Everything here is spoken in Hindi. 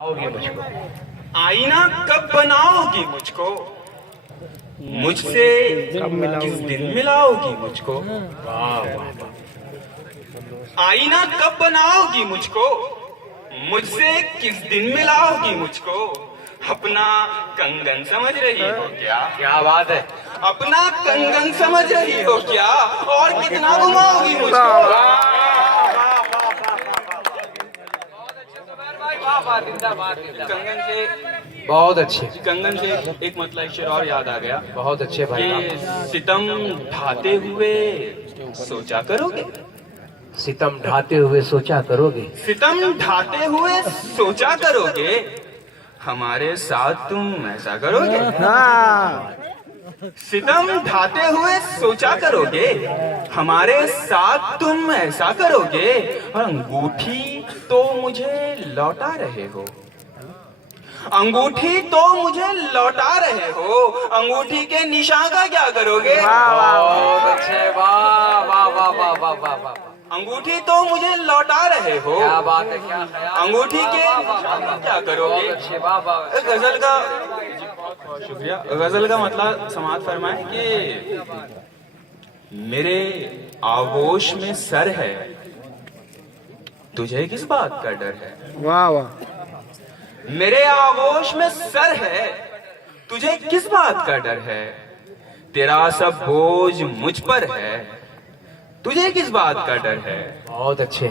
आओगे मुझको? आईना कब बनाओगी मुझको? मुझसे किस दिन मिलाओगी मुझको? वाह वाह वाह। आईना कब बनाओगी मुझको? मुझसे किस दिन मिलाओगी मुझको? अपना कंगन समझ रही हो क्या? क्या बात है। अपना कंगन समझ रही हो क्या? और कितना घुमाओगी मुझको? कंगन से बहुत अच्छे, कंगन से एक मतलब शेर और याद आ गया बहुत अच्छे भाई। कि सितम ढाते हुए सोचा करोगे? सितम ढाते हुए सोचा करोगे? सितम ढाते हुए सोचा करोगे, हमारे साथ तुम ऐसा करोगे? सितम ढाते हुए सोचा करोगे, हमारे साथ तुम ऐसा करोगे? और अंगूठी तो मुझे लौटा रहे हो, अंगूठी तो मुझे लौटा रहे हो, अंगूठी के निशान का क्या करोगे? बहुत अच्छे, वाह वाह वाह वाह वाह वाह वाह। अंगूठी तो मुझे लौटा रहे हो, क्या बात है, क्या ख्याल। अंगूठी के निशान का क्या करोगे? बहुत अच्छे, वाह वाह। गजल का शुक्रिया। गजल का मतलब समाज फरमाए कि मेरे आगोश में सर है, तुझे किस बात का डर है? वाह वाह। मेरे आगोश में सर है, तुझे किस बात का डर है? तेरा सब बोझ मुझ पर है, तुझे किस बात का डर है? बहुत अच्छे।